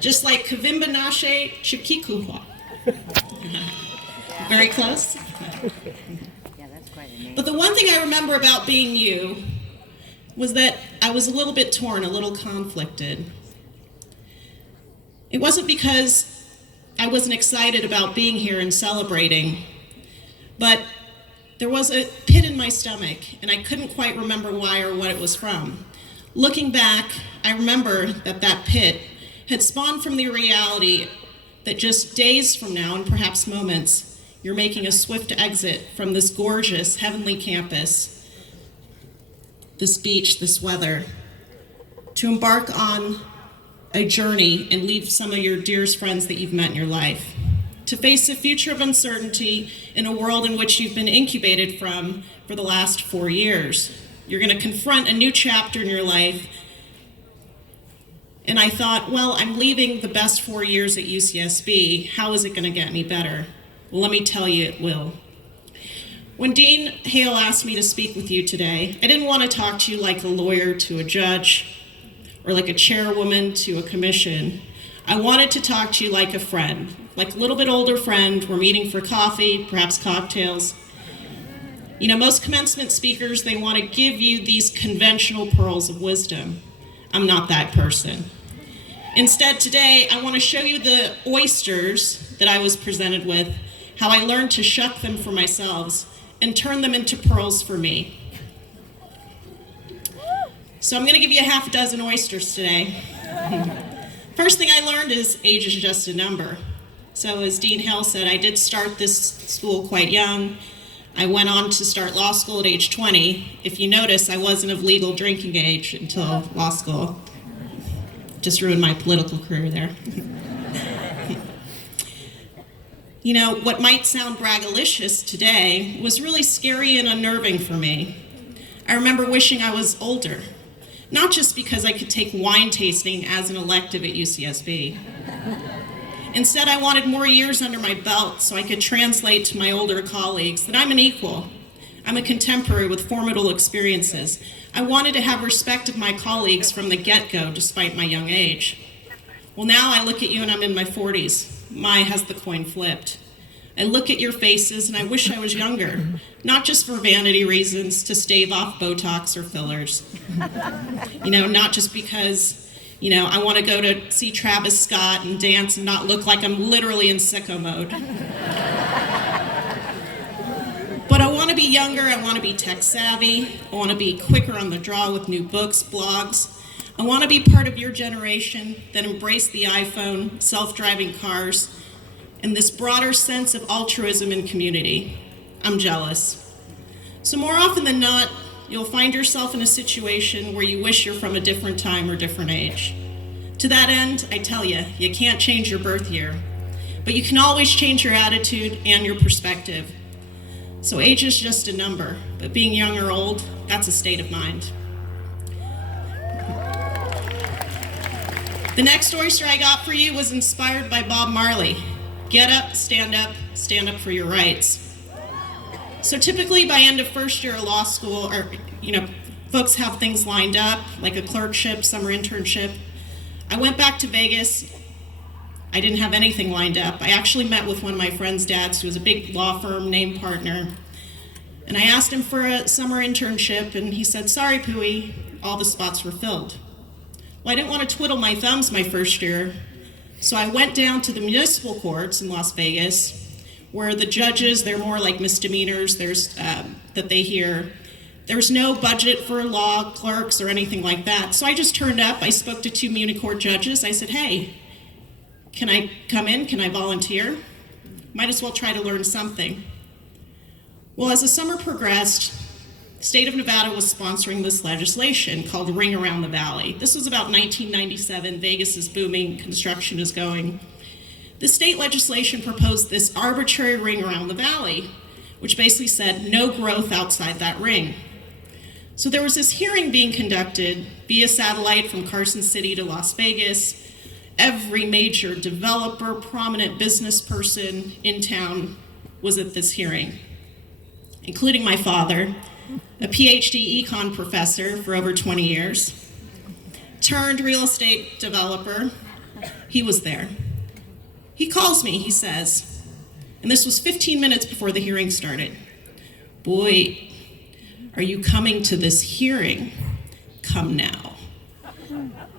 Just like Kavimba Nashe Chipkikuhwa. Very close. But the one thing I remember about being you was that I was a little bit torn, a little conflicted. It wasn't because I wasn't excited about being here and celebrating, but there was a pit in my stomach, and I couldn't quite remember why or what it was from. Looking back, I remember that that pit had spawned from the reality that just days from now, and perhaps moments, you're making a swift exit from this gorgeous, heavenly campus, this beach, this weather, to embark on a journey and leave some of your dearest friends that you've met in your life, to face a future of uncertainty in a world in which you've been incubated from for the last 4 years. You're going to confront a new chapter in your life. And I thought, well, I'm leaving the best 4 years at UCSB. How is it going to get any better? Well, let me tell you, it will. When Dean Hale asked me to speak with you today, I didn't want to talk to you like a lawyer to a judge or like a chairwoman to a commission. I wanted to talk to you like a friend, like a little bit older friend. We're meeting for coffee, perhaps cocktails. You know, most commencement speakers, they want to give you these conventional pearls of wisdom. I'm not that person. Instead, today, I want to show you the oysters that I was presented with, how I learned to shuck them for myself and turn them into pearls for me. So I'm going to give you a half dozen oysters today. First thing I learned is age is just a number. So as Dean Hale said, I did start this school quite young. I went on to start law school at age 20. If you notice, I wasn't of legal drinking age until law school. Just ruined my political career there. You know, what might sound braggalicious today was really scary and unnerving for me. I remember wishing I was older, not just because I could take wine tasting as an elective at UCSB. Instead, I wanted more years under my belt so I could translate to my older colleagues that I'm an equal. I'm a contemporary with formidable experiences. I wanted to have respect of my colleagues from the get-go, despite my young age. Well, now I look at you and I'm in my 40s. My has the coin flipped. I look at your faces and I wish I was younger, not just for vanity reasons to stave off Botox or fillers. You know, not just because I want to go to see Travis Scott and dance and not look like I'm literally in sicko mode. But I want to be younger, I want to be tech savvy, I want to be quicker on the draw with new books, blogs. I want to be part of your generation that embraced the iPhone, self-driving cars, and this broader sense of altruism and community. I'm jealous. So more often than not, you'll find yourself in a situation where you wish you're from a different time or different age. To that end, I tell you, you can't change your birth year, but you can always change your attitude and your perspective. So age is just a number, but being young or old, that's a state of mind. The next oyster I got for you was inspired by Bob Marley. Get up, stand up for your rights. So typically by end of first year of law school, folks have things lined up, like a clerkship, summer internship. I went back to Vegas. I didn't have anything lined up. I actually met with one of my friend's dads, who was a big law firm named partner. And I asked him for a summer internship, and he said, sorry, Puoy, all the spots were filled. Well, I didn't want to twiddle my thumbs my first year, so I went down to the municipal courts in Las Vegas, where the judges, they're more like misdemeanors, that they hear. There's no budget for law clerks or anything like that. So I just turned up, I spoke to 2 muni court judges. I said, hey, can I come in? Can I volunteer? Might as well try to learn something. Well, as the summer progressed, the state of Nevada was sponsoring this legislation called Ring Around the Valley. This was about 1997. Vegas is booming, construction is going. The state legislation proposed this arbitrary ring around the valley, which basically said no growth outside that ring. So there was this hearing being conducted via satellite from Carson City to Las Vegas. Every major developer, prominent business person in town was at this hearing, including my father, a PhD econ professor for over 20 years, turned real estate developer, He was there. He calls me, he says, and this was 15 minutes before the hearing started. "Boy, are you coming to this hearing? Come now."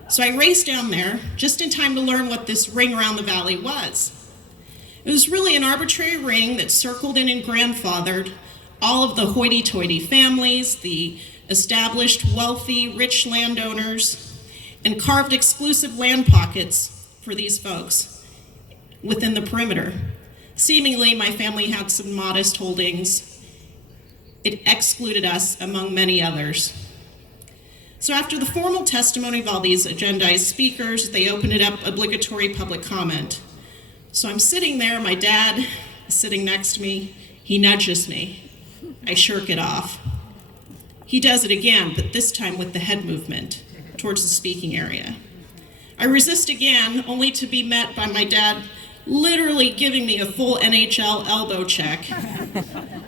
So I raced down there just in time to learn what this ring around the valley was. It was really an arbitrary ring that circled in and grandfathered all of the hoity-toity families, the established, wealthy, rich landowners, and carved exclusive land pockets for these folks within the perimeter. Seemingly, my family had some modest holdings. It excluded us among many others. So after the formal testimony of all these agendized speakers, they opened it up obligatory public comment. So I'm sitting there, my dad is sitting next to me. He nudges me. I shirk it off. He does it again, but this time with the head movement towards the speaking area. I resist again, only to be met by my dad literally giving me a full NHL elbow check,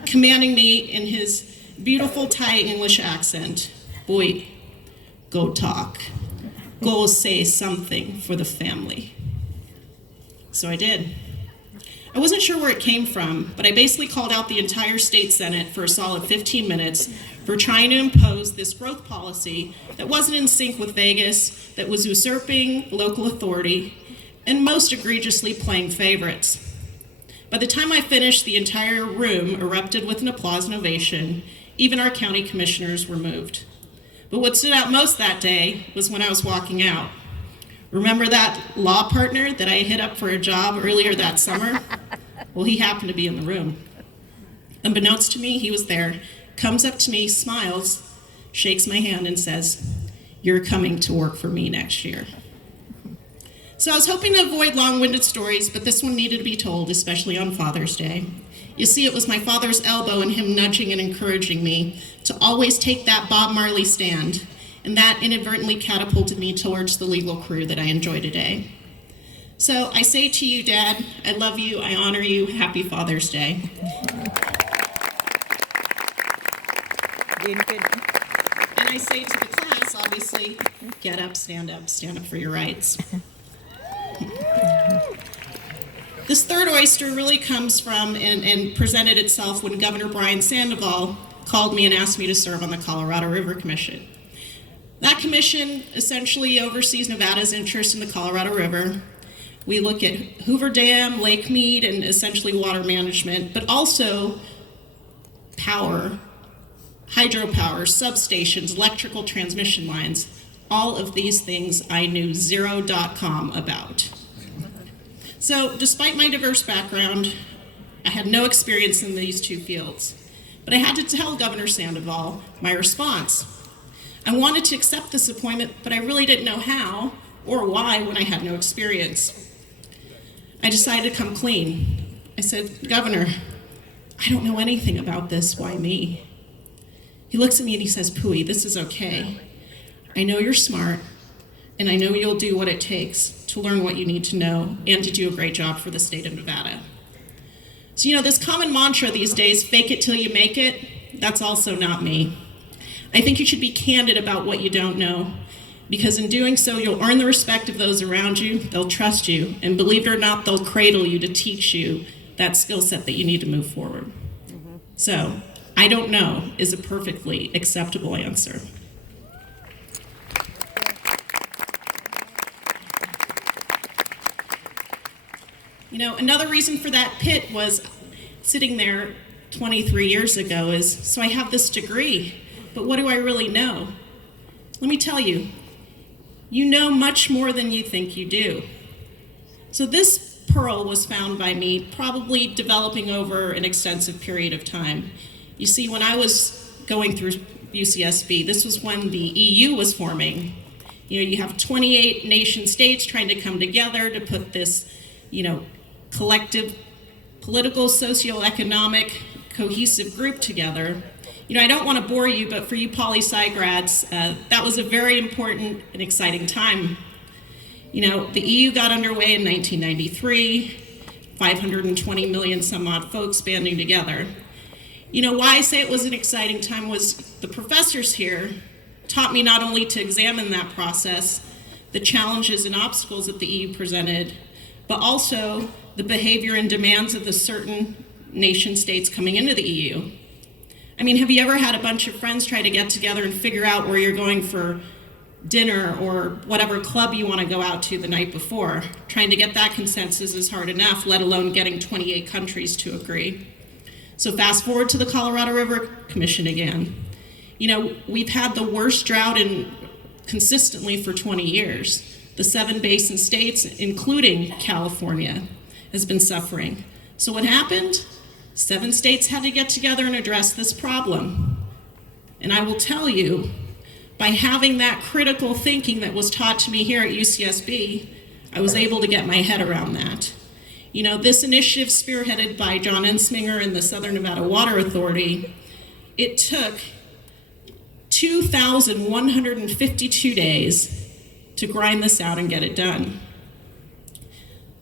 commanding me in his beautiful Thai English accent, "Boy, go talk. Go say something for the family." So I did. I wasn't sure where it came from, but I basically called out the entire state senate for a solid 15 minutes for trying to impose this growth policy that wasn't in sync with Vegas, that was usurping local authority, and most egregiously playing favorites. By the time I finished, the entire room erupted with an applause and ovation. Even our county commissioners were moved. But what stood out most that day was when I was walking out. Remember that law partner that I hit up for a job earlier that summer? Well, he happened to be in the room. Unbeknownst to me, he was there, comes up to me, smiles, shakes my hand, and says, "You're coming to work for me next year." So I was hoping to avoid long-winded stories, but this one needed to be told, especially on Father's Day. You see, it was my father's elbow and him nudging and encouraging me to always take that Bob Marley stand, and that inadvertently catapulted me towards the legal career that I enjoy today. So I say to you, Dad, I love you, I honor you, happy Father's Day. And I say to the class, obviously, get up, stand up for your rights. This third oyster really comes from and presented itself when Governor Brian Sandoval called me and asked me to serve on the Colorado River Commission. That commission essentially oversees Nevada's interest in the Colorado River. We look at Hoover Dam, Lake Mead, and essentially water management, but also power, hydropower, substations, electrical transmission lines. All of these things I knew zero.com about. So despite my diverse background, I had no experience in these two fields. But I had to tell Governor Sandoval my response. I wanted to accept this appointment, but I really didn't know how or why when I had no experience. I decided to come clean. I said, "Governor, I don't know anything about this, why me?" He looks at me and he says, "Puoy, this is okay. I know you're smart, and I know you'll do what it takes to learn what you need to know and to do a great job for the state of Nevada." So, this common mantra these days, fake it till you make it, that's also not me. I think you should be candid about what you don't know, because in doing so, you'll earn the respect of those around you, they'll trust you, and believe it or not, they'll cradle you to teach you that skill set that you need to move forward. So, I don't know is a perfectly acceptable answer. Another reason for that pit was sitting there 23 years ago is, so I have this degree, but what do I really know? Let me tell you, you know much more than you think you do. So this pearl was found by me, probably developing over an extensive period of time. You see, when I was going through UCSB, this was when the EU was forming. You have 28 nation states trying to come together to put this, collective, political, socioeconomic, cohesive group together. I don't want to bore you, but for you poli-sci grads, that was a very important and exciting time. The EU got underway in 1993, 520 million some odd folks banding together. Why I say it was an exciting time was the professors here taught me not only to examine that process, the challenges and obstacles that the EU presented, but also the behavior and demands of the certain nation states coming into the EU. I mean, have you ever had a bunch of friends try to get together and figure out where you're going for dinner or whatever club you want to go out to the night before? Trying to get that consensus is hard enough, let alone getting 28 countries to agree. So fast forward to the Colorado River Commission again. You know, we've had the worst drought consistently for 20 years. The 7 basin states, including California, has been suffering. So what happened? 7 states had to get together and address this problem. And I will tell you, by having that critical thinking that was taught to me here at UCSB, I was able to get my head around that. You know, this initiative spearheaded by John Ensminger and the Southern Nevada Water Authority, it took 2,152 days to grind this out and get it done.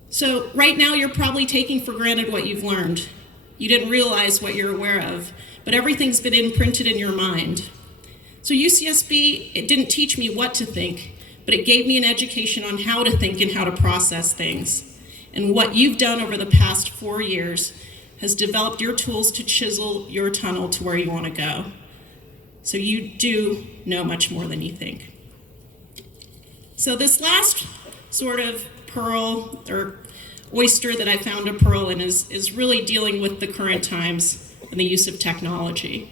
So right now you're probably taking for granted what you've learned. You didn't realize what you're aware of, but everything's been imprinted in your mind. So UCSB, it didn't teach me what to think, but it gave me an education on how to think and how to process things. And what you've done over the past 4 years has developed your tools to chisel your tunnel to where you want to go. So you do know much more than you think. So this last sort of pearl or oyster that I found a pearl in is really dealing with the current times and the use of technology.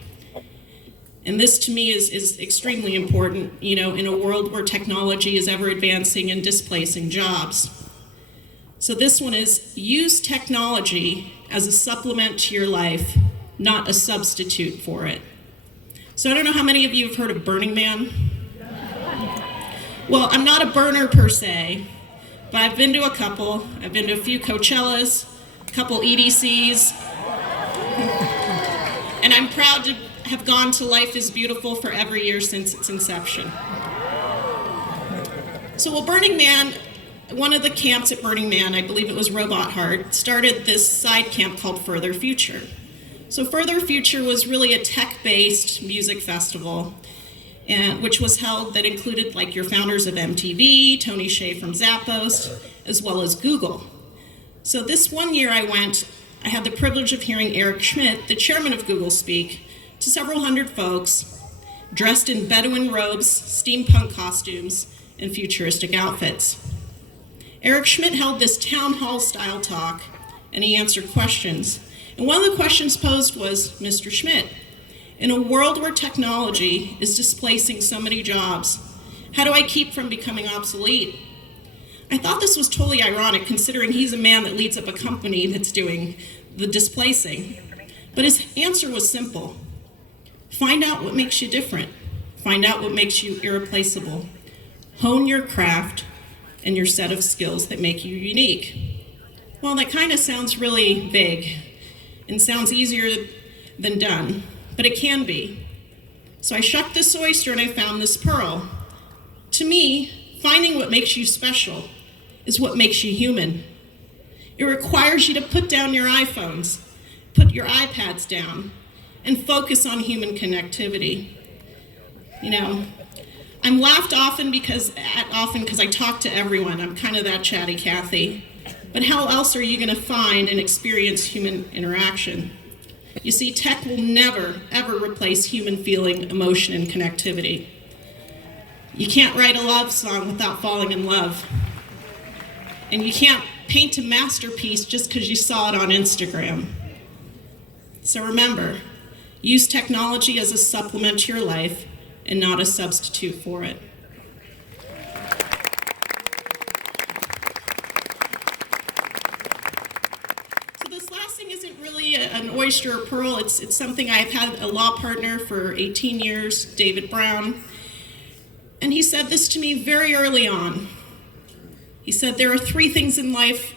And this to me is extremely important, you know, in a world where technology is ever advancing and displacing jobs. So this one is, use technology as a supplement to your life, not a substitute for it. So I don't know how many of you have heard of Burning Man. Well, I'm not a burner per se, but I've been to a couple. I've been to a few Coachellas, a couple EDCs, and I'm proud to have gone to Life is Beautiful for every year since its inception. So, well, Burning Man, one of the camps at Burning Man, I believe it was Robot Heart, started this side camp called Further Future. So Further Future was really a tech-based music festival, which was held, that included like your founders of MTV, Tony Hsieh from Zappos, as well as Google. So this one year I went, I had the privilege of hearing Eric Schmidt, the chairman of Google, speak to several hundred folks dressed in Bedouin robes, steampunk costumes, and futuristic outfits. Eric Schmidt held this town hall style talk, and he answered questions. And one of the questions posed was, Mr. Schmidt, in a world where technology is displacing so many jobs, how do I keep from becoming obsolete? I thought this was totally ironic, considering he's a man that leads up a company that's doing the displacing. But his answer was simple. Find out what makes you different. Find out what makes you irreplaceable. Hone your craft and your set of skills that make you unique. Well, that kind of sounds really vague and sounds easier than done, but it can be. So I shucked this oyster and I found this pearl. To me, finding what makes you special is what makes you human. It requires you to put down your iPhones, put your iPads down, and focus on human connectivity. You know, I'm laughed often because I talk to everyone. I'm kind of that chatty Cathy. But how else are you going to find and experience human interaction? You see, tech will never, ever replace human feeling, emotion, and connectivity. You can't write a love song without falling in love. And you can't paint a masterpiece just because you saw it on Instagram. So remember, use technology as a supplement to your life and not a substitute for it. So this last thing isn't really an oyster or pearl. It's something I've had a law partner for 18 years, David Brown, and he said this to me very early on. He said, there are 3 things in life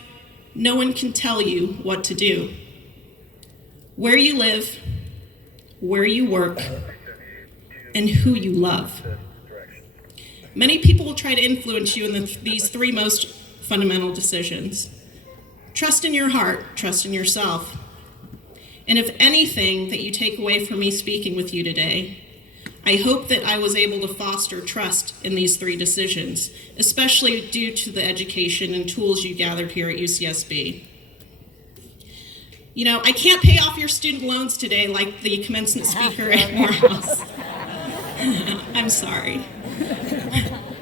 no one can tell you what to do. Where you live, where you work, and who you love. Many people will try to influence you in these 3 most fundamental decisions. Trust in your heart, trust in yourself. And if anything that you take away from me speaking with you today, I hope that I was able to foster trust in these 3 decisions, especially due to the education and tools you gathered here at UCSB. You know, I can't pay off your student loans today like the commencement speaker at Morehouse. I'm sorry.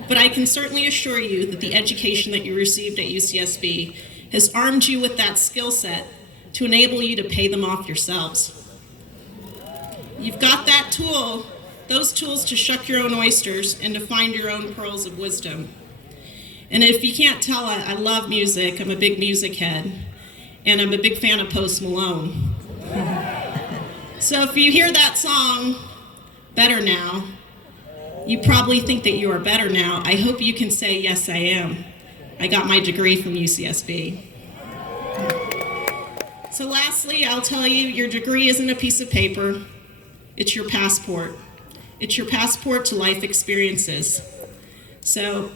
But I can certainly assure you that the education that you received at UCSB has armed you with that skill set to enable you to pay them off yourselves. You've got that tool, those tools to shuck your own oysters and to find your own pearls of wisdom. And if you can't tell, I love music. I'm a big music head, and I'm a big fan of Post Malone. So if you hear that song, Better Now, you probably think that you are better now. I hope you can say, yes, I am. I got my degree from UCSB. So lastly, I'll tell you, your degree isn't a piece of paper. It's your passport. It's your passport to life experiences. So,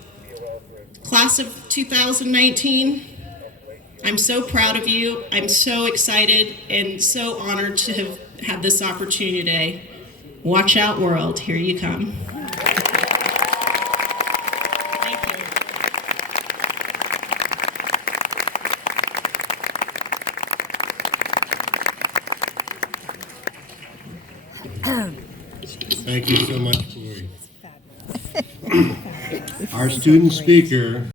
class of 2019, I'm so proud of you. I'm so excited and so honored to have had this opportunity today. Watch out, world. Here you come. Thank you so much, Puoy. Our student speaker